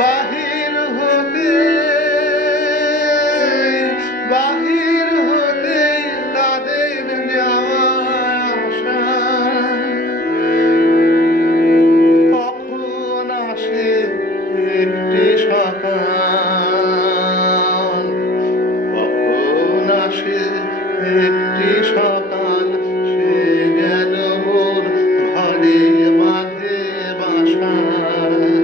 বাহির হতে বাহির হতে তাদের কখন আসে একটি সকাল? কখন আসে একটি সকাল? সে গেল ঘরে বাঁধে বাসা।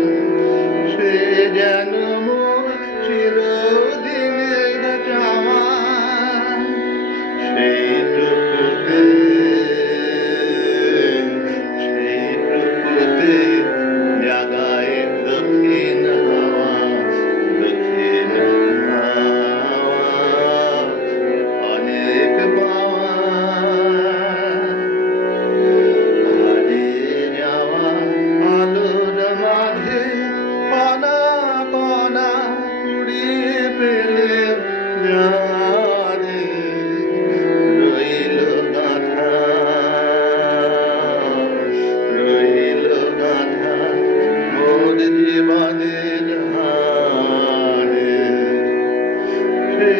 রে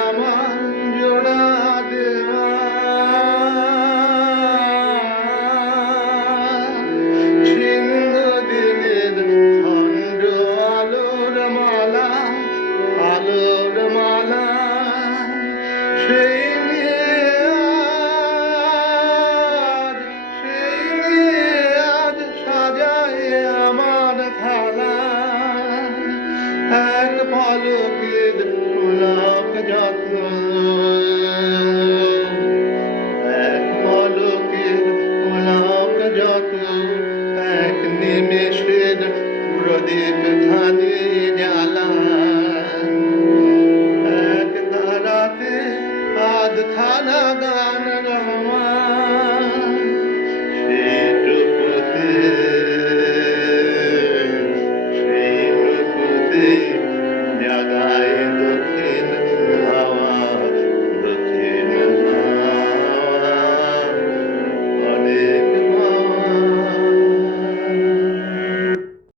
আমার জোড়া দেওয়া ছিন্ন দিনের আলোর মালা আলোর মালা সেই All of you. যত এক পলকের গোলাপ যত্ন এক নিমেষের প্রদীপ ধানে